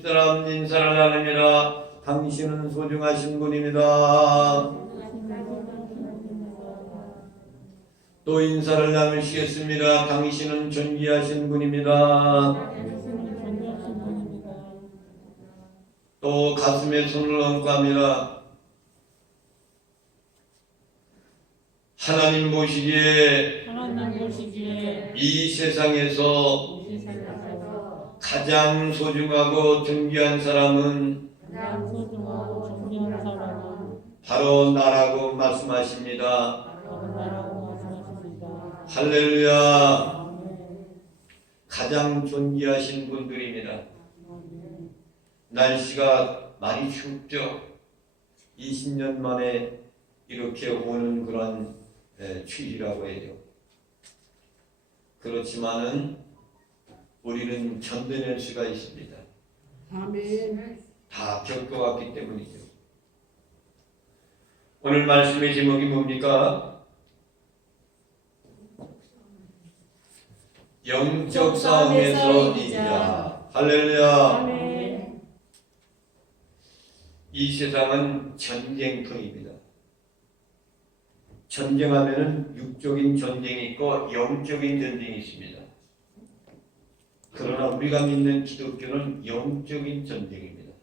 집사람 인사를 나눕니다. 당신은 소중하신 분입니다. 또 인사를 나누시겠습니다. 당신은 존귀하신 분입니다. 또 가슴에 손을 얹고 합니다. 하나님 보시기에 이 세상에서 가장 소중하고 존귀한 사람은 바로 나라고 말씀하십니다. 할렐루야. 가장 존귀하신 분들입니다. 날씨가 많이 춥죠. 20년 만에 이렇게 오는 그런 추위라고 해요. 그렇지만은 우리는 견뎌낼 수가 있습니다. 아멘. 다 겪어왔기 때문이죠. 오늘 말씀의 제목이 뭡니까? 영적 싸움에서 이기자. 할렐루야. 아멘. 이 세상은 전쟁터입니다. 전쟁하면은 육적인 전쟁이 있고 영적인 전쟁이 있습니다. 그러나 우리가 믿는 기독교는 영적인 전쟁입니다.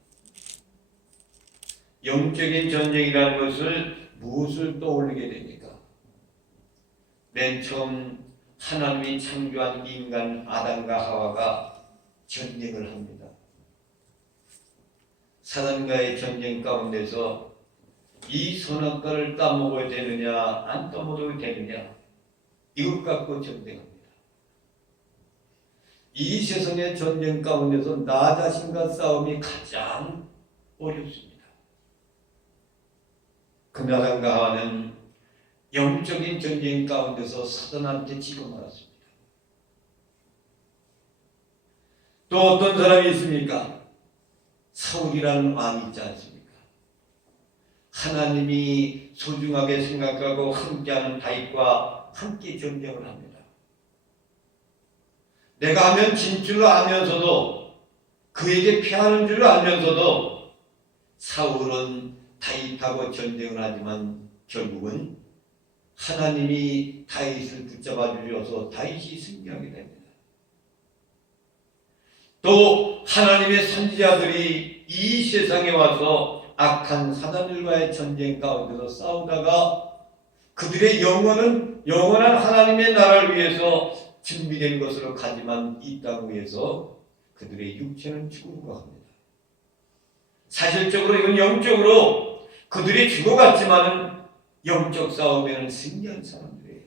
영적인 전쟁이라는 것을 무엇을 떠올리게 됩니까? 맨 처음 하나님이 창조한 인간 아담과 하와가 전쟁을 합니다. 사단과의 전쟁 가운데서 이 선악과를 따먹어야 되느냐 안 따먹어도 되느냐 이것 갖고 전쟁합니다. 이 세상의 전쟁 가운데서 나 자신과 싸움이 가장 어렵습니다. 그 아담과 하와는 영적인 전쟁 가운데서 사단한테 지고 말았습니다. 또 어떤 사람이 있습니까? 사울이라는 왕이 있지 않습니까? 하나님이 소중하게 생각하고 함께하는 다윗과 함께 전쟁을 합니다. 내가 하면 진 줄 알면서도 그에게 피하는 줄 알면서도 사울은 다윗하고 전쟁을 하지만 결국은 하나님이 다윗을 붙잡아 주셔서 다윗이 승리하게 됩니다. 또 하나님의 선지자들이 이 세상에 와서 악한 사단들과의 전쟁 가운데서 싸우다가 그들의 영원한 하나님의 나라를 위해서 준비된 것으로 가지만 이 땅 위에서 그들의 육체는 죽음과 합니다. 사실적으로 이건 영적으로 그들이 죽어갔지만은 영적 싸움에는 승리한 사람들이에요.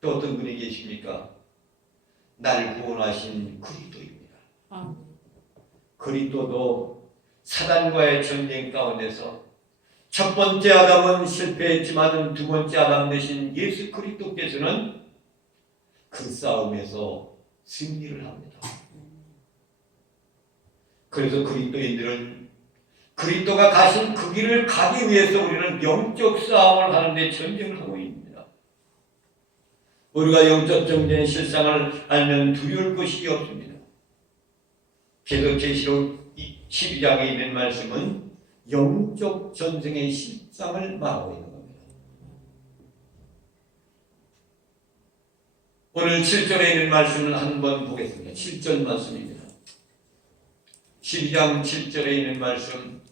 또 어떤 분이 계십니까? 날 구원하신 그리스도입니다. 그리스도도 사단과의 전쟁 가운데서 첫 번째 아담은 실패했지만 두 번째 아담 되신 예수 그리스도께서는 그 싸움에서 승리를 합니다. 그래서 그리스도인들은 그리스도가 가신 그 길을 가기 위해서 우리는 영적 싸움을 하는데 전쟁을 하고 있습니다. 우리가 영적 전쟁의 실상을 알면 두려울 것이 없습니다. 계속 계시록 12장에 있는 말씀은 영적 전쟁의 실상을 말하고 있는 겁니다. 오늘 7절에 있는 말씀을 한번 보겠습니다. 7절 말씀입니다. 12장 7절에 있는 말씀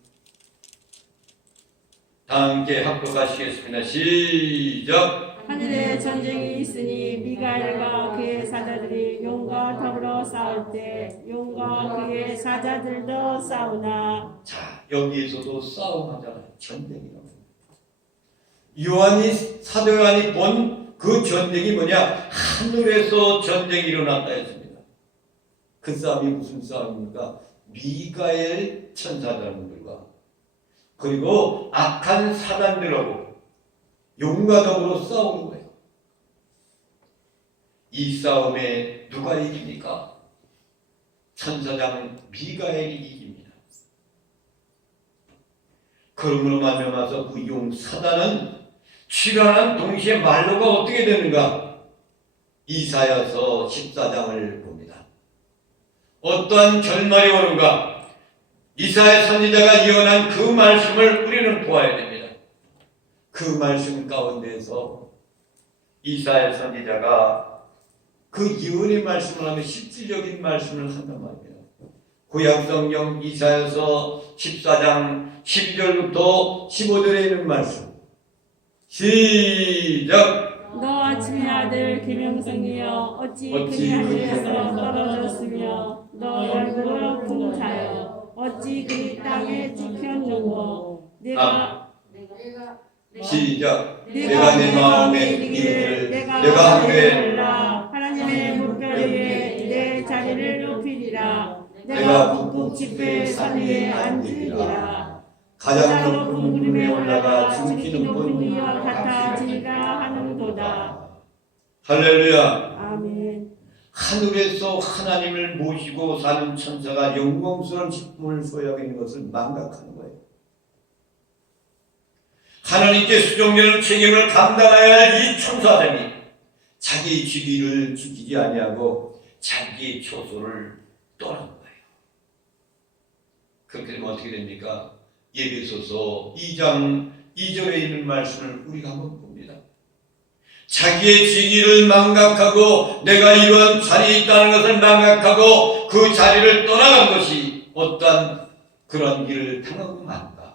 다 함께 합독하시겠습니다. 시작! 하늘에 전쟁이 있으니 미가엘과 그의 사자들이 용과 더불어 싸울 때 용과 그의 사자들도 싸우나. 자, 여기에서도 싸움하잖아요. 전쟁이라고. 사도 요한이 본 그 전쟁이 뭐냐? 하늘에서 전쟁이 일어났다 했습니다. 그 싸움이 무슨 싸움입니까? 미가엘 천사들과 그리고 악한 사단들하고 용과 더불어 싸우는 거예요. 이 싸움에 누가 이깁니까? 천사장 미가엘이 이깁니다. 그러므로 말미암아서 그 용 사단은 출현한 동시에 말로가 어떻게 되는가? 이사야서 14장을 봅니다. 어떠한 결말이 오는가? 이사야 선지자가 예언한 그 말씀을 우리는 보아야 됩니다. 그 말씀 가운데서 이사야 선지자가 그 예언의 말씀을 하면 실질적인 말씀을 한단 말이에요. 구약 성경 이사야서 14장 12절부터 15절에 있는 말씀. 시작. 너 아침의 아들 김영성이여 어찌 그리 하늘에서 떨어졌으며 너 얼굴은 풍차여 어찌 그리 땅에 찍혔는고 내가 시작. 내가 내 마음에 이르기를 내가 하늘에 올라 하나님의 물결 위에 내 자리를 높이리라. 내가 북극 지폐 산 위에 앉으리라. 가장 높은 구름에 올라가 지극히 지키는 높은 이와 분 같아지리라 하는도다. 할렐루야. 아멘. 하늘에서 하나님을 모시고 사는 천사가 영광스러운 직분을 소유하고 있는 것을 망각하는 거예요. 하나님께 수종되는 책임을 감당해야 할 이 천사들이 자기의 직위를 지키지 아니하고 자기의 처소를 떠난 거예요. 그렇게 되면 어떻게 됩니까? 예배소서 2장 2절에 있는 말씀을 우리가 한번 봅니다. 자기의 직위를 망각하고 내가 이러한 자리에 있다는 것을 망각하고 그 자리를 떠나간 것이 어떠한 그런 일을 당하고 만다.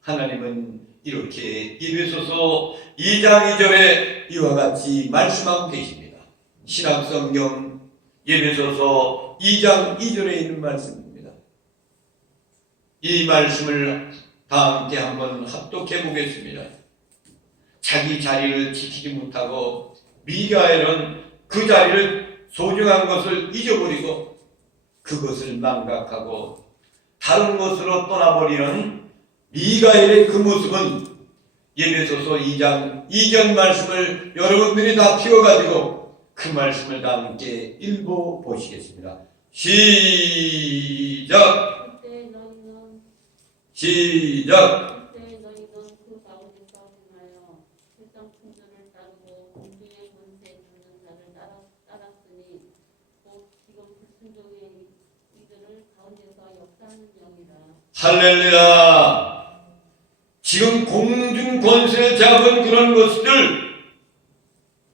하나님은 이렇게 예배소서 2장 2절에 이와 같이 말씀하고 계십니다. 신약성경 예배소서 2장 2절에 있는 말씀입니다. 이 말씀을 다 함께 한번 합독해 보겠습니다. 자기 자리를 지키지 못하고 미가엘은 그 자리를 소중한 것을 잊어버리고 그것을 망각하고 다른 것으로 떠나버리는 미가엘의 그 모습은 예배소서 2장 2절 말씀을 여러분들이 다 피워가지고 그 말씀을 다 함께 읽어보시겠습니다. 시작! 시작! 그때 너희는 그 가운데서 행하여 세상 풍조를 따르고 공중의 권세 있는 자를 따랐으니 곧 지금 불순종의 이들을 가운데서 역사하는 영이라. 할렐루야! 지금 공중 권세를 잡은 그런 것들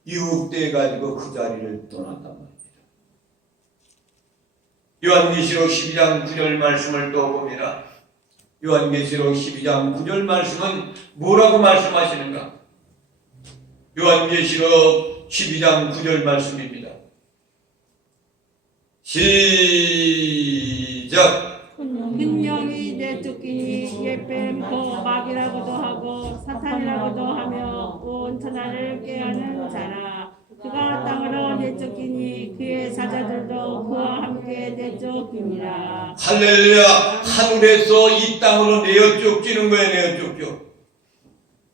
유혹돼 가지고 그 자리를 떠났단 말입니다. 요한계시록 12장 9절 말씀을 또 봅니다. 요한계시록 12장 9절 말씀은 뭐라고 말씀하시는가? 요한계시록 12장 9절 말씀입니다. 시작! 큰 영이 내쫓기니 옛뱀고 마귀라고도 하고 사탄이라고도 하며 온 천하를 꾀하는 자라. 그가 땅으로 내쫓기니 그의 사자들도 그와 함께 내쫓기니라. 할렐루야! 하늘에서 이 땅으로 내어 쫓기는 거예요. 내어 쫓겨.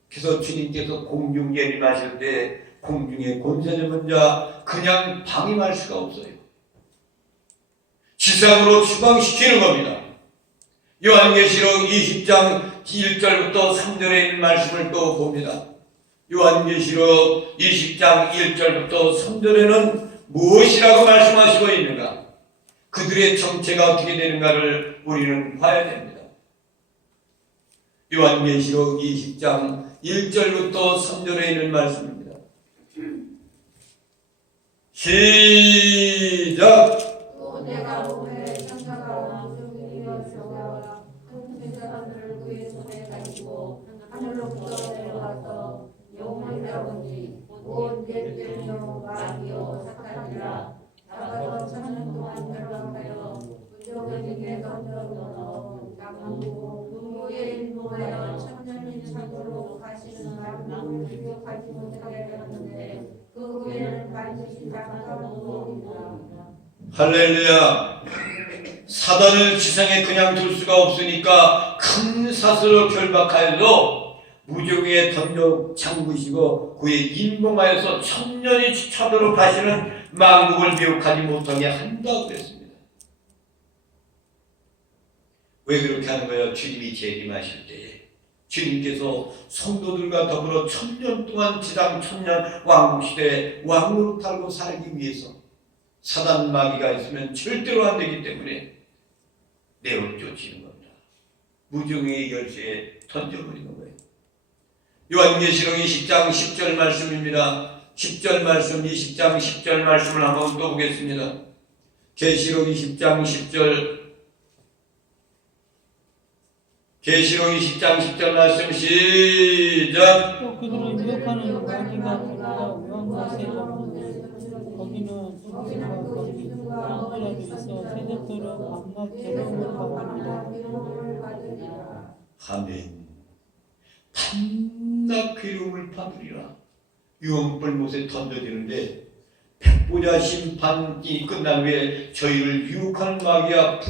그래서 주님께서 공중 예림하실 때 공중의 권세 잡은 자 그냥 방임할 수가 없어요. 지상으로 추방시키는 겁니다. 요한계시록 20장 1절부터 3절에 있는 말씀을 또 봅니다. 요한계시록 20장 1절부터 3절에는 무엇이라고 말씀하시고 있는가? 그들의 정체가 어떻게 되는가를 우리는 봐야 됩니다. 요한계시록 20장 1절부터 3절에 있는 말씀입니다. 시작! 또 내가 오늘 천사가 우주이었으며 큰 사람들을 그의 손에 가지고 하늘로부터 내려와서 영원이라고 하니 곧 옛들이요 마귀요 사탄이라 잡아서 천년 동안 멸망하여 무적에게 던져놓아 강하고 눈무에 인도하여 천년이 참으로 가시는 만남을 기억하지 못하게 되었는데 그 후에는 반드시 장가오리라. 할렐루야! 사단을 지상에 그냥 둘 수가 없으니까 큰 사슬로 결박하여도 무정에 던져 잠그시고 그에 인봉하여서 천년이 차도록 하시는 만국을 미혹하지 못하게 한다고 그랬습니다. 왜 그렇게 하는 거예요? 주님이 재림하실 때에 주님께서 성도들과 더불어 천년 동안 지상 천년 왕국 시대에 왕으로 살고 살기 위해서 사단 마귀가 있으면 절대로 안 되기 때문에 내어쫓이는 겁니다. 무정의 열쇠에 던져버리는 거예요. 요한계시록 20장 10절 말씀입니다. 10절 말씀, 20장 10절 말씀을 한번 또 보겠습니다. 계시록 20장 10절, 계시록 20장 10절 말씀 시작. 또 그들을 유혹하는 마귀가 들어가 무한과 세고 거기는 짐승과 거기 왕이라도 있어 세대토록 밤낮 괴로움을 받으리라. 아멘. 밤낮 괴로움을 받으리라. 유황불못에 던져지는데 백보자 심판이 끝난 후에 저희를 유혹하는 마귀와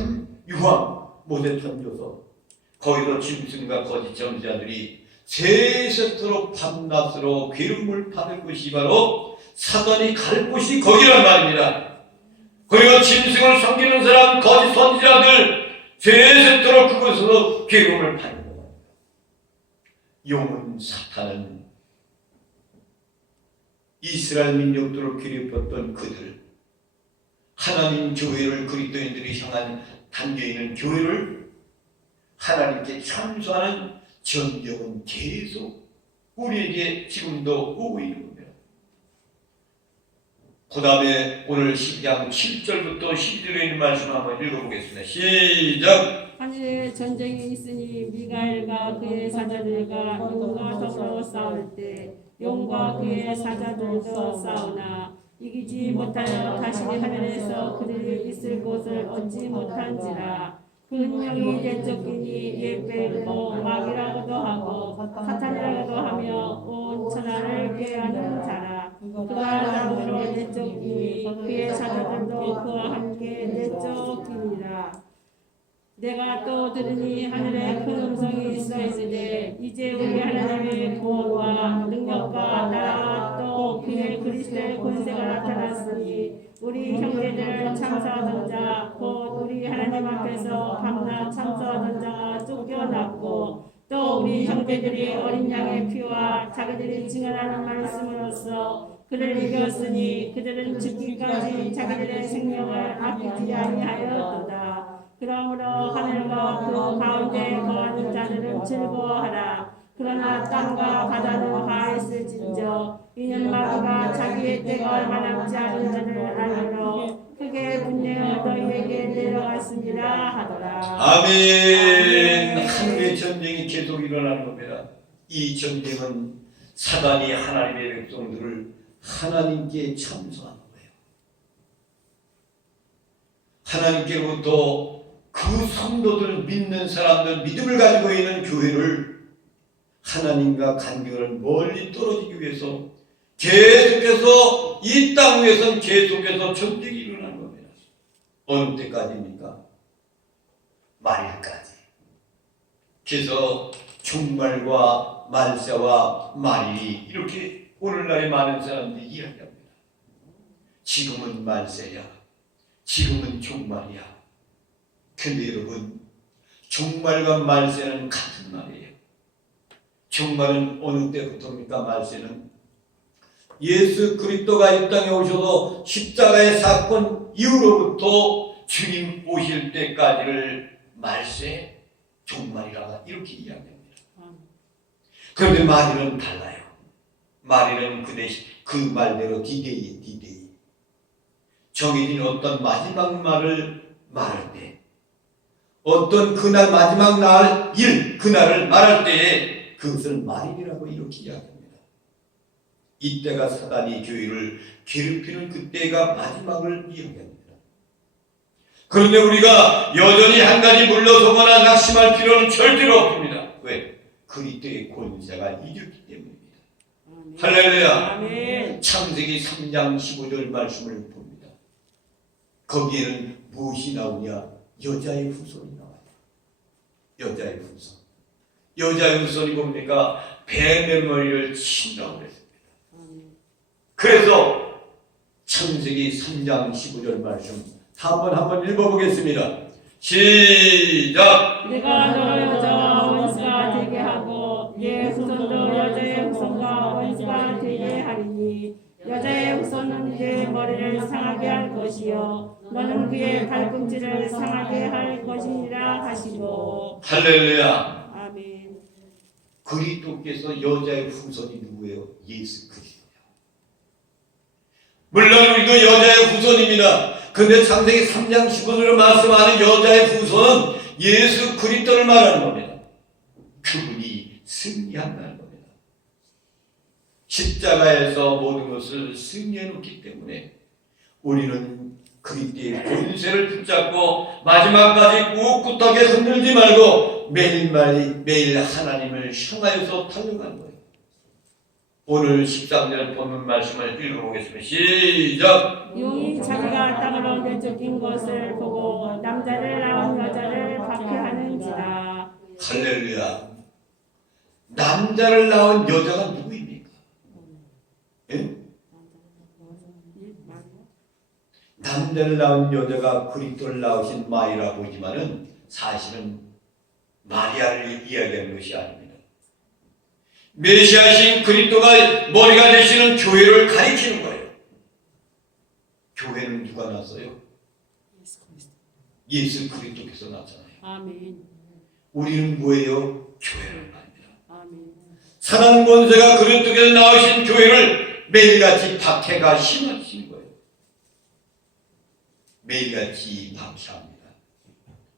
유황 못에 던져서 거기서 짐승과 거짓 점자들이 세세토록 밤낮으로 괴로움을 받을 곳이 바로 사단이 갈 곳이 거기란 말입니다. 그리고 짐승을 섬기는 사람, 거짓 선지자들 세세토록 그곳에서 괴로움을 받는 겁니다. 용은 사탄은 이스라엘 민족들을 괴롭혔던 그들, 하나님 교회를 그리스도인들이 향한 담겨있는 교회를 하나님께 참소하는 전경은 계속 우리에게 지금도 오고 있는 겁니다. 그 다음에 오늘 12장 7절부터 12절에 있는 말씀 한번 읽어보겠습니다. 시작! 하늘에 전쟁이 있으니 미가엘과 그의 사자들과 용과 더불어 싸울 때 용과 그의 사자들도 싸우나 이기지 못하여 다시 하늘에서 그들이 있을 곳을 얻지 못한지라. 그 능력이 내쫓기니 예배고 마귀라고도 하고 사탄이라고도 하며 온 천하를 꾀하는 자라. 그가 나무로 내쫓기니 그의 사자들도 그와 함께 내쫓기니라. 내가 또 들으니 하늘에 큰 음성이 있어 이르되 이제 우리 하나님의 구원과 능력과 나라와 또 그의 그리스도의 권세가 나타났으니 우리 형제들 참사하던 자 곧 우리 하나님 앞에서 밤낮 참사하던 자가 쫓겨났고 또 우리 형제들이 어린 양의 피와 자기들이 증언하는 말씀으로써 그를 이겼으니 그들은 죽기까지 자기들의 생명을 아끼지 아니하였도다. 그러므로 하늘과 그 가운데 거하는 자들은 즐거워하라. 그러나 땅과 바다는 하였을진저 이는 마귀가 자기의 때가 얼마 남지 않은 자를 알므로 크게 분내어 너희에게 내려갔습니다 하더라. 아멘. 하늘의 전쟁이 계속 일어나는 겁니다. 이 전쟁은 사단이 하나님의 백성들을 하나님께 참소하는 거예요. 하나님께로부터 그 성도들 믿는 사람들 믿음을 가지고 있는 교회를 하나님과 간격을 멀리 떨어지기 위해서 계속해서 이 땅 위에서는 계속해서 전쟁이 일어나는 겁니다. 어느 때까지입니까? 말일까지. 그래서 종말과 말세와 말일이 이렇게 오늘날의 많은 사람들이 이야기합니다. 지금은 말세야. 지금은 종말이야. 근데 여러분, 종말과 말세는 같은 말이에요. 종말은 어느 때부터입니까? 말세는 예수 그리스도가 이 땅에 오셔서 십자가의 사건 이후로부터 주님 오실 때까지를 말세, 종말이라 이렇게 이야기합니다. 그런데 말일은 달라요. 말일은 그 대신 그 말대로 디데이. 정해진 어떤 마지막 말을 말할 때, 어떤 그날 마지막 날 일, 그날을 말할 때에 그것을 말일이라고 이렇게 이야기합니다. 이때가 사단이 교회를 괴롭히는 그때가 마지막을 이야기합니다. 그런데 우리가 여전히 한 가지 물러서거나 낙심할 필요는 절대로 없습니다. 왜? 그리스도의 권세가 이겼기 때문입니다. 할렐루야. 아멘. 창세기 3장 15절 말씀을 봅니다. 거기에는 무엇이 나오냐? 여자의 후손이 나와요. 여자의 후손. 여자의 후손이 뭡니까? 뱀의 머리를 친다고 그랬습니다. 그래서 창세기 3장 15절 말씀 한번 읽어보겠습니다. 시작! 내가 너를 여자와 원수가 되게 하고 예 후손도 여자의 후손과 원수가 되게 하리니 여자의 후손은 그의 머리를 상하게 할 것이요 너는 그의 발꿈치를 상하게 할 것이니라 하시고. 할렐루야. 아멘. 그리스도께서 여자의 후손이 누구예요? 예수 그리스도예요. 물론 우리도 여자의 후손입니다. 근데 창세기 3장 15절로 말씀하는 여자의 후손은 예수 그리스도를 말하는 겁니다. 그분이 승리한다는 겁니다. 십자가에서 모든 것을 승리해 놓기 때문에 우리는 그리스도의 권세를 붙잡고 마지막까지 꿋꿋하게 흔들지 말고 매일 하나님을 향하여서 달려가는 거예요. 오늘 13절 본문 말씀을 읽어보겠습니다. 시작! 용이 자기가 땅으로 내쫓긴 것을 보고 남자를 낳은 여자를 박해하는지라. 할렐루야. 남자를 낳은 여자가 누구입니까? 예? 남자를 낳은 여자가 그리스도를 낳으신 마리아라고 보지만은 사실은 마리아를 이야기하는 것이 아닙니다. 메시아신 그리스도가 머리가 되시는 교회를 가리키는 거예요. 교회는 누가 낳았어요? 예수 그리스도께서 낳았잖아요. 아멘. 우리는 뭐예요? 교회를 말입니다. 아멘. 사단 권세가 그리스도께서 낳으신 교회를 매일같이 박해가 심하신 거예요. 매일같이 박해합니다.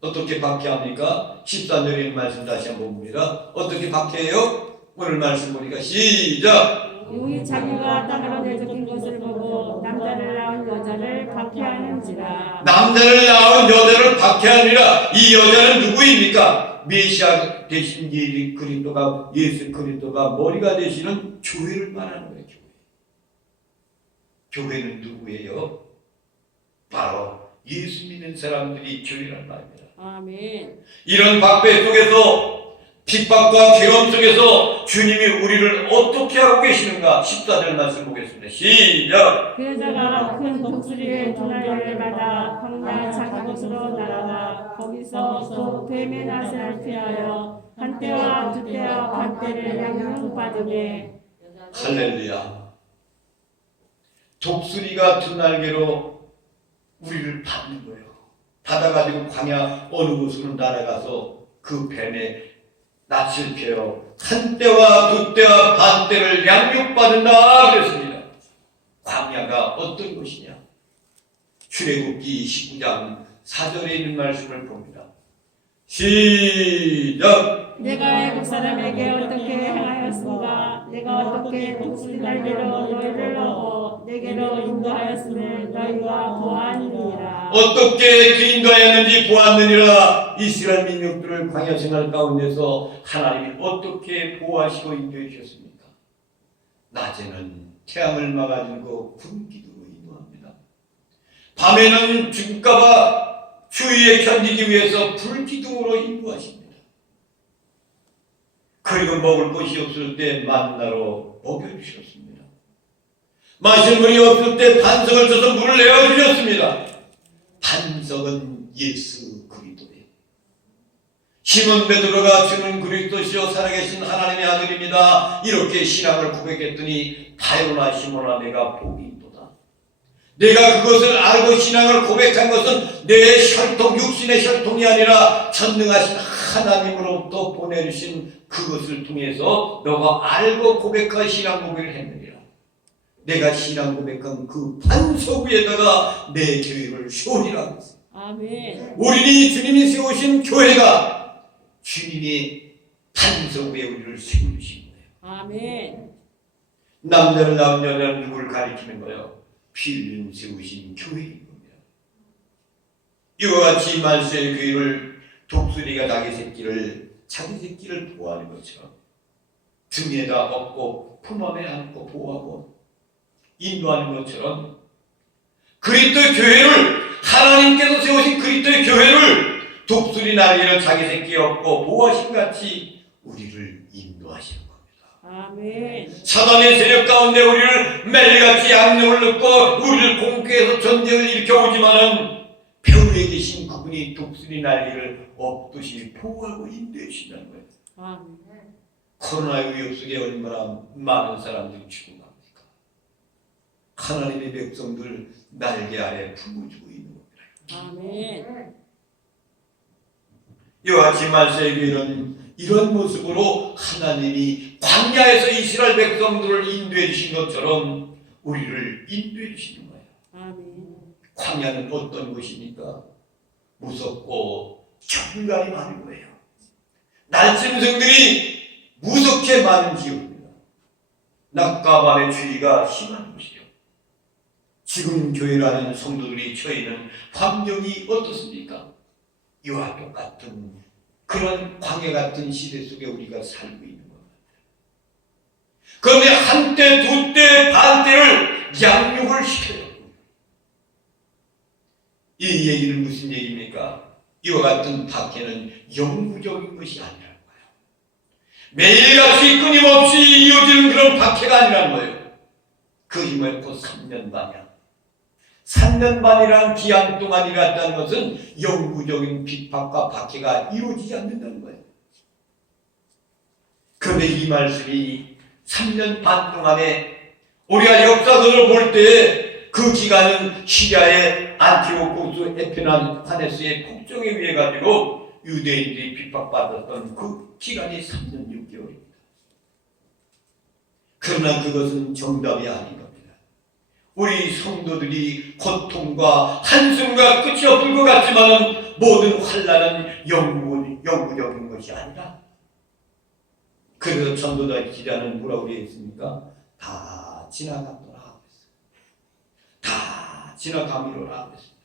어떻게 박해합니까? 13절의 말씀 다시 한번 봅니다. 어떻게 박해해요? 오늘 말씀 보니까 시작! 용이 자기가 땅으로 내쫓긴 것을 보고 남자를 낳은 여자를 박해하는지라. 남자를 낳은 여자를 박해하니라. 이 여자는 누구입니까? 메시아 되신 예수 그리스도가 머리가 되시는 교회를 말하는 거예요. 교회는 누구예요? 바로 예수 믿는 사람들이 교회란 말입니다. 아멘. 이런 박해 속에서 핍박과 괴로움 속에서 주님이 우리를 어떻게 하고 계시는가? 14절 말씀 보겠습니다. 시작! 그 여자가 큰 독수리의 두 날개를 받아 광야 자기 곳으로 날아가 거기서 또 뱀의 낯을 피하여 한 때와 두 때와 반 때를 양양 받으매. 할렐루야. 독수리가 두 날개로 우리를 받는 거예요. 받아가지고 광야 어느 곳으로 날아가서 그 뱀에 낯을 펴요. 한 때와 두 때와 반 때를 양육받는다 그랬습니다. 광야가 어떤 곳이냐? 출애굽기 19장 4절에 있는 말씀을 봅니다. 시작! 내가 애국 사람에게 어떻게 행하였은가? 내가 어떻게 독수리 날개로 너희를 얻어 내게로 인도하였으면 너희가 보았느니라. 어떻게 그 인도하였는지 보았느니라. 이스라엘 민족들을 광야 생활 가운데서 하나님이 어떻게 보호하시고 인도해 주셨습니까? 낮에는 태양을 막아주고 군기둥으로 인도합니다. 밤에는 죽을까봐 추위에 견디기 위해서 불기둥으로 인도하십니다. 그리고 먹을 것이 없을 때 만나로 먹여주셨습니다. 마실 물이 없을 때 반석을 쳐서 물을 내어주셨습니다. 반석은 예수 그리스도예요. 시몬 베드로가 주는 그리스도시요 살아계신 하나님의 아들입니다. 이렇게 신앙을 고백했더니 바요나 시몬아 내가 복이 있도다. 내가 그것을 알고 신앙을 고백한 것은 내 혈통, 육신의 혈통이 아니라 전능하신 하나님으로부터 보내주신 그것을 통해서 너가 알고 고백한 신앙 고백을 했느니라. 내가 신앙 고백한 그 반석 위에다가 내 교회를 세우리라. 아멘. 우리는 주님이 세우신 교회가 주님이 반석 위에 우리를 세우신 거예요. 아멘. 남자를 낳은 여자는 누구를 가리키는 거예요? 필름 세우신 교회인 겁니다. 이와 같이 말세의 교회를 독수리가 자기 새끼를 보호하는 것처럼 등에다 업고 품 안에 안고 보호하고 인도하는 것처럼 그리스도의 교회를 하나님께서 세우신 그리스도의 교회를 독수리 날개를 자기 새끼에 업고 보호하신 같이 우리를 인도하시는 겁니다. 아멘. 사단의 세력 가운데 우리를 매일같이 악령을 넣고 우리를 공격해서 전쟁을 일으켜오지만은 배후에 계신 그분이 독수리 날개를 업듯이 보호하고 인도해 주신다는 거예요. 아멘. 코로나의 위협 속에 얼마나 많은 사람들이 죽어갑니까? 하나님의 백성들 날개 아래 품어주고 있는 겁니다. 아멘. 이와 같이 말세의 교회는 이런 모습으로 하나님이 광야에서 이스라엘 백성들을 인도해 주신 것처럼 우리를 인도해 주시는 거예요. 아멘. 광야는 어떤 곳입니까? 무섭고 적군간이 많은 거예요. 날짐승들이 무섭게 많은 지역입니다. 낮과 밤의 추위가 심한 곳이죠. 지금 교회라는 성도들이 처해 있는 환경이 어떻습니까? 이와 똑같은 그런 광야 같은 시대 속에 우리가 살고 있는 겁니다. 그런데 한때, 두때, 반때를 양육을 시켜요. 이 얘기는 무슨 얘기입니까? 이와 같은 박해는 영구적인 것이 아니라는 거예요. 매일같이 끊임없이 이어지는 그런 박해가 아니라는 거예요. 그 힘을 곧 3년 반이야. 3년 반이라는 기한 동안 일했다는 것은 영구적인 핍박과 박해가 이루어지지 않는다는 거예요. 그런데 이 말씀이 3년 반 동안에 우리가 역사서를 볼 때 그 기간은 시리아의 안티오코스 에피난하네스의 폭정에 의해 가지고 유대인들이 핍박받았던 그 기간이 3년 6개월입니다. 그러나 그것은 정답이 아닌 겁니다. 우리 성도들이 고통과 한숨과 끝이 없을 것 같지만 모든 환난은 영구적인 것이 아니라, 그래서 전도자 기자는 뭐라고 그랬습니까? 다 지나갔더라. 다 지나가미로라 그랬습니다.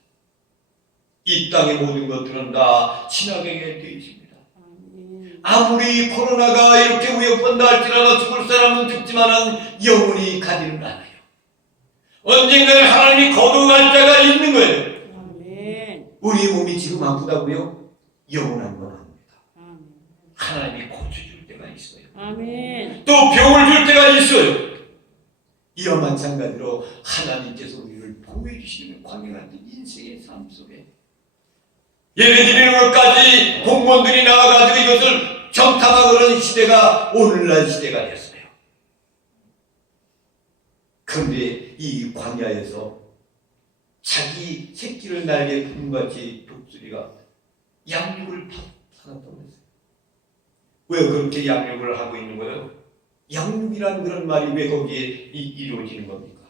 이 땅의 모든 것들은 다 지나가게 되어 있습니다. 아무리 코로나가 이렇게 위협한다 할지라도 죽을 사람은 죽지만 영원히 가지는 않아요. 언젠가는 하나님이 거둬갈 자가 있는 거예요. 아멘. 우리 몸이 지금 아프다고요? 영원한 건 아닙니다. 아멘. 하나님이 고쳐줄 때가 있어요. 아멘. 또 병을 줄 때가 있어요. 이와 마찬가지로 하나님께서 우리를 보호해 주시는 광야 같은 인생의 삶 속에 예배 드리는 것까지 공무원들이 나와가지고 이것을 정탐하고 그러는 시대가 오늘날 시대가 됐어요. 그런데 이 광야에서 자기 새끼를 날개 품같이 독수리가 양육을 받았다고 했어요. 왜 그렇게 양육을 하고 있는 거예요? 양육이라는 그런 말이 왜 거기에 이루어지는 겁니까?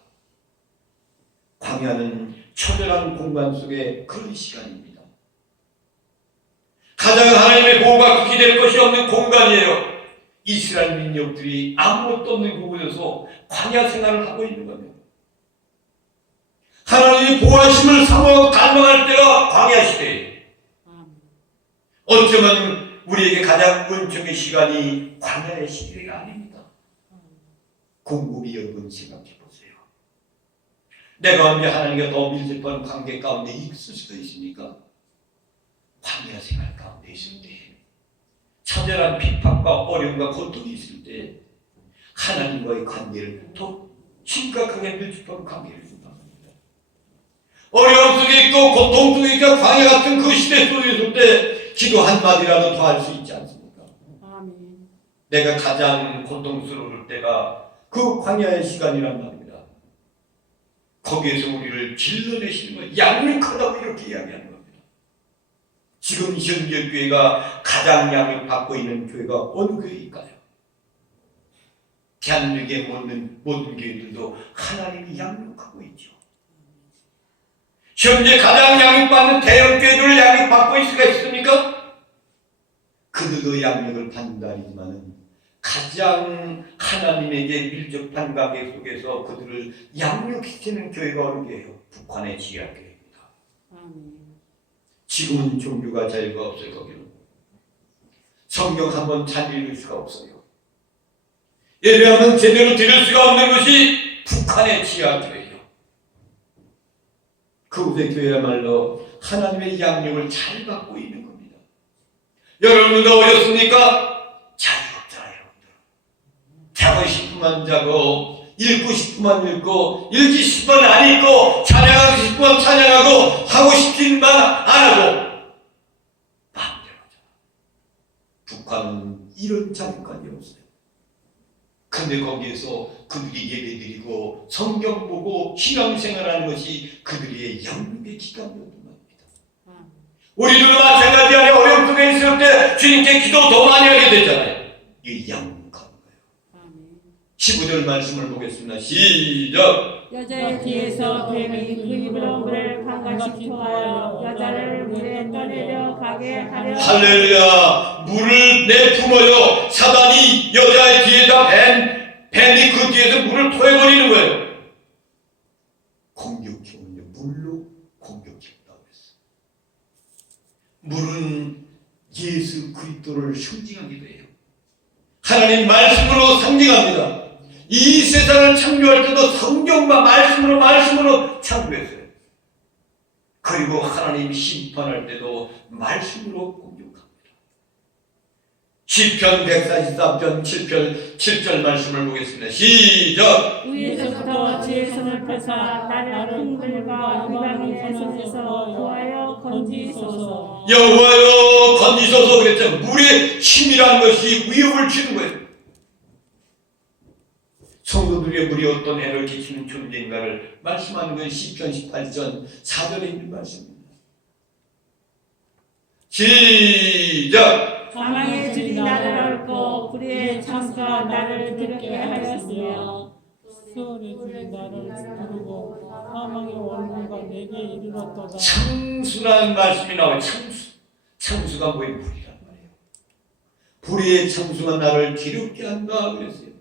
광야는 초절한 공간 속의 그런 시간입니다. 가장 하나님의 보호가 기댈 것이 없는 공간이에요. 이스라엘 민족들이 아무것도 없는 그곳에서 광야 생활을 하고 있는 겁니다. 하나님의 보호하심을 사모하고 갈망할 때가 광야 시대예요. 어쩌면 우리에게 가장 은총의 시간이 광야의 시대가 아닙니다. 공급이 여러분 생각해 보세요. 내가 언제 하나님과 더 밀접한 관계 가운데 있을 수도 있습니까? 광야 생활 가운데 있을 때, 처절한 핍박과 어려움과 고통이 있을 때 하나님과의 관계를 더 심각하게 밀접한 관계를 생각합니다. 어려움 속에 있고 고통 속에 있고 광야 같은 그 시대 속에 있을 때 기도 한마디라도 더 할 수 있지 않습니까? 아멘. 내가 가장 고통스러울 때가 그 광야의 시간이란 말입니다. 거기에서 우리를 길러내시는 것, 양육하다고 이렇게 이야기하는 겁니다. 지금 현재 교회가 가장 양육받고 있는 교회가 어느 교회일까요? 대한민국의 모든 교회들도 하나님이 양육하고 있죠. 현재 가장 양육받는 대형 교회들을 양육받고 있을 수가 있습니까? 그들도 양육을 받는다 아니지만은 가장 하나님에게 밀접한 관계 속에서 그들을 양육시키는 교회가 어느 교회예요? 북한의 지하교회입니다. 아멘. 지금은 종교가 자유가 없어요. 거기는 성경 한번 잘 읽을 수가 없어요. 예배하면 제대로 드릴 수가 없는 것이 북한의 지하교회예요. 그곳의 교회야말로 하나님의 양육을 잘 받고 있는 겁니다. 여러분도 어렵습니까? 자고 싶으면 자고, 읽고 싶으면 읽고, 읽기 싶으면 안 읽고, 찬양하고 싶으면 찬양하고, 하고 싶은 말 안 하고 마음대로 하자. 북한은 이런 자유까지 없어요. 근데 거기에서 그들이 예배드리고 성경 보고 신앙생활하는 것이 그들의 영육의 기간이었던 겁니다. 우리도 마찬가지 안에 어려움 속에 있을 때 주님께 기도 더 많이 하게 되잖아요. 이 영육한 거예요. 15절 말씀을 보겠습니다. 시작. 여자의 뒤에서 뱀이 그 입으로 물을 강같이 토하여 여자를 물에 떠내려 가게 하려 할렐루야. 물을 내뿜어요. 사단이 여자의 뒤에다 뱀이 그 뒤에서 물을 토해버리는 거예요. 공격해오는데 물로 공격했다고 했어요. 물은 예수 그리스도를 상징하기도 해요. 하나님 말씀으로 상징합니다. 이 세상을 창조할 때도 성경과 말씀으로 창조했어요. 그리고 하나님 심판할 때도 말씀으로 공격합니다. 시편 143편 7절 말씀을 보겠습니다. 시작. 위에서부터 지혜 손을 펴사 나를 흥들과 이방인의 손에서 구하여 건지소서. 여호와여 건지소서 그랬죠. 물의 힘이라는 것이 위협을 주는 거예요. 성도들의 물이 어떤 해를 끼치는 존재인가를 말씀하는 건 시편 18전 4절에 있는 말씀입니다. 시작. 사망의 줄이 나를 얽고 불의의 창수가 나를 드럽게 하였으며 수월의 줄이 나를 부르고 사망의 월무가 내게 이르렀도다. 창수라는 말씀이 나와요. 창수가 뭐예요? 불이란 말이에요. 불의의 창수가 나를 괴롭게 한다 그랬어요.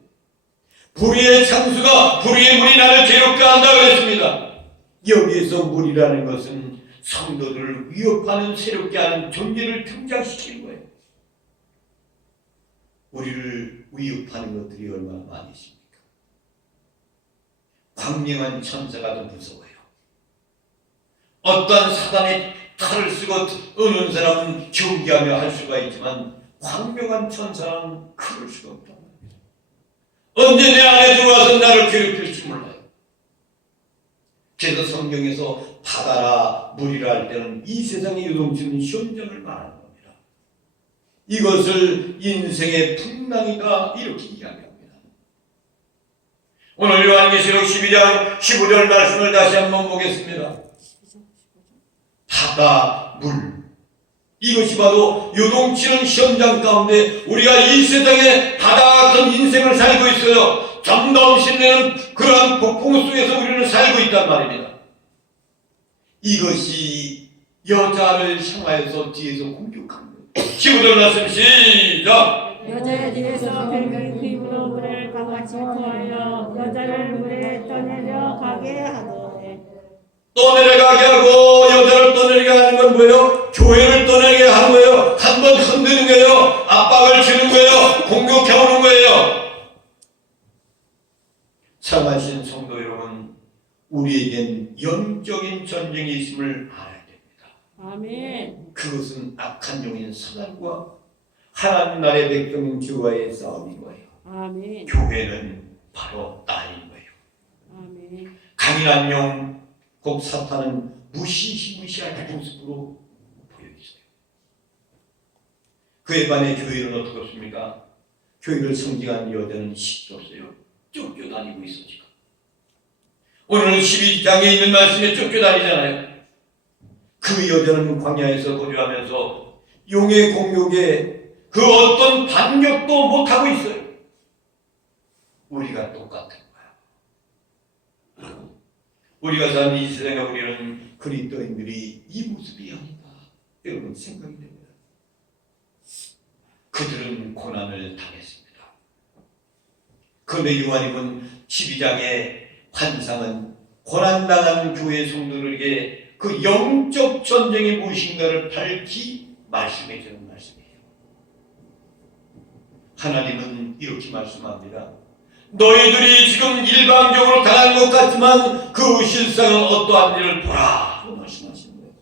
불의의 창수가 불의의 물이 나를 괴롭게 한다 그랬습니다. 여기에서 물이라는 것은 성도들을 위협하는 새롭게 하는 존재를 등장시키는 거예요. 우리를 위협하는 것들이 얼마나 많이 있습니까? 광명한 천사가 더 무서워요. 어떠한 사단의 칼을 쓰고 어느 사람은 경계하며 할 수가 있지만 광명한 천사는 그럴 수가 없다. 언제 내 안에 들어와서 나를 괴롭힐지 몰라요. 그래서 성경에서 바다라 물이라 할 때는 이 세상에 요동치는 현장을 말하는 겁니다. 이것을 인생의 풍랑이다 이렇게 이야기합니다. 오늘 요한계시록 12장 15절 말씀을 다시 한번 보겠습니다. 바다, 물 이것이 바로 요동치는 현장 가운데 우리가 이 세상에 바다 같은 인생을 살고 있어요. 점dom신내는 그러한 폭풍 속에서 우리는 살고 있단 말입니다. 이것이 여자를 향하여서 뒤에서 공격합니다. 15절 말씀 시작. 여자의 뒤에서 뱀이 그 입으로 물을 강같이 토하여 여자를 물에 떠내려 가게 하더니 떠내려가게 하고 여자를 떠내게 하는 건 뭐예요? 교회를 떠내게 하는 거예요. 한번 흔드는 거예요. 압박을 주는 거예요. 공격해오는 거예요. 사랑하신 성도 여러분, 우리에겐 영적인 전쟁이 있음을 알아야 됩니다. 아멘. 그것은 악한 영인 사단과 하나님 나라의 백성인 교회의 싸움인 거예요. 아멘. 교회는 바로 딸인 거예요. 아멘. 강인한 영, 곧 사탄은 무시무시한 모습으로 보여 있어요. 그에 반해 교회는 어떻습니까? 교회를 상징하는 여자는 힘이 없어요. 쫓겨다니고 있어 지금. 오늘 12장에 있는 말씀에 쫓겨다니잖아요. 그 여자는 광야에서 거주하면서 용의 공격에 그 어떤 반격도 못하고 있어요. 우리가 똑같은 거야. 우리가 사는 이 세상에 우리는 그리스도인들이 이 모습이 아니다. 여러분 생각이 됩니다. 그들은 고난을 당했습니다. 그런데 요한복음 12장의 환상은 고난당한 교회 성도들에게 그 영적 전쟁이 무엇인가를 밝히 말씀해 주는 말씀이에요. 하나님은 이렇게 말씀합니다. 너희들이 지금 일방적으로 당한 것 같지만 그 실상은 어떠한 일을 보라 고 말씀하시는 거예요.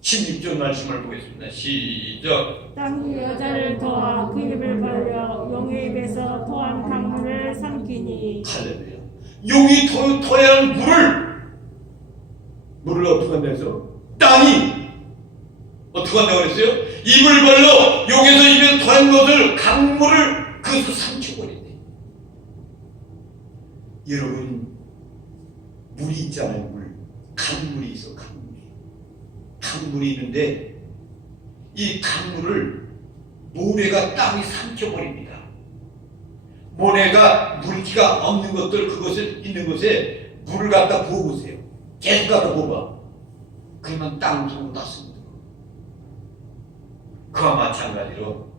16절 말씀을 보겠습니다. 시작. 땅이 여자를 도와 그 입을 벌려 용의 입에서 토한 강물을 삼키니 할렐루야. 용이 토해야 하는 물을 어떻게 한다서 땅이 어떻게 한다고 그랬어요? 입을 벌려 용에서 입에서 토한 것을 강물을 그것을 삼켜버린대. 여러분, 물이 있잖아요. 물. 강물이 있어. 강물이 있는데 이 강물을 모래가 땅이 삼켜버립니다. 모래가 물기가 없는 것들, 그것을 있는 곳에 물을 갖다 부어보세요. 계속 갖다 부어봐. 그러면 땅 속으로 다 씁니다. 그와 마찬가지로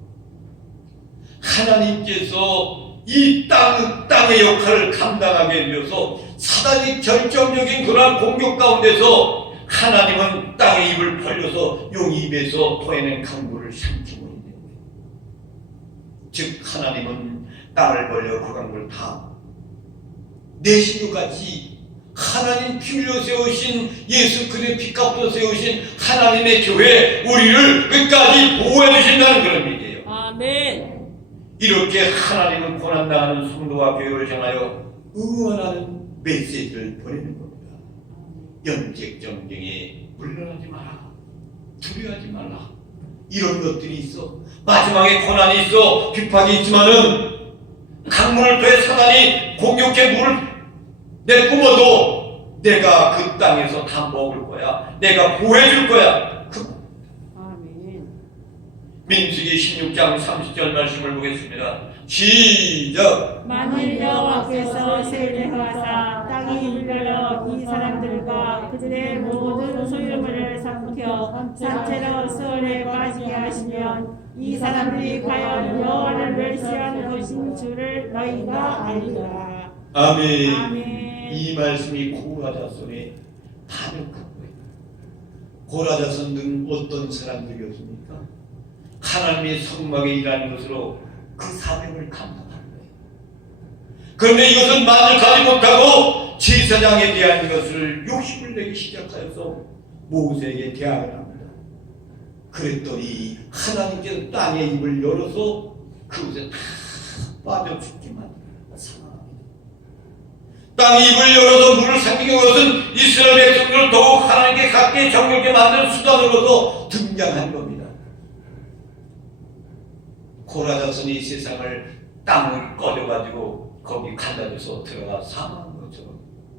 하나님께서 이 땅의 역할을 감당하게 되어서 사단이 결정적인 그러한 공격 가운데서 하나님은 땅의 입을 벌려서 용이 입에서 토해낸 강물을 삼켜버린다. 즉 하나님은 땅을 벌려 그 강물을 다 내신 것 같이 하나님 피 흘려 세우신 예수 그리스도의 피값으로 세우신 하나님의 교회 우리를 끝까지 보호해 주신다는 그런 얘기예요. 아멘. 이렇게 하나님은 고난당하는 성도와 교회를 향하여 응원하는 메시지를 보내는 겁니다. 영적 전쟁에 물러나지 마라. 두려워하지 말라. 이런 것들이 있어. 마지막에 고난이 있어. 비박이 있지만은 강물을 통해 사단이 공격해 물을 내뿜어도 내가 그 땅에서 다 먹을 거야. 내가 보호해 줄 거야. 아멘. 민수기 16장 30절 말씀을 보겠습니다. 시작. 만일 여호와께서 세례하사 땅이 물려 이 사람들과 그들의 모든 소유물을 삼켜 산채로 수월에 빠지게 하시면 이 사람들이 과연 여호와를 멸시한 것인 줄을 너희가 알리라. 아멘. 아멘. 이 말씀이 고라자손의 반역한 거예요. 고라자손들은 어떤 사람들이었습니까? 하나님의 성막에 일하는 것으로 그 사명을 감당하는 거예요. 그런데 이것은 만족하지 못하고 제사장에 대한 것을 욕심을 내기 시작하여서 모세에게 대항을 합니다. 그랬더니 하나님께서 땅의 입을 열어서 그곳에 다 빠져 죽기만 상황합니다. 땅의 입을 열어서 물을 삼키는 것은 이스라엘 백성들을 더욱 하나님께 가까이 정결케 만드는 수단으로서 등장한 겁니다. 고라자손이 세상을 땅을 꺼져가지고 거기 갈라져서 들어가 사망.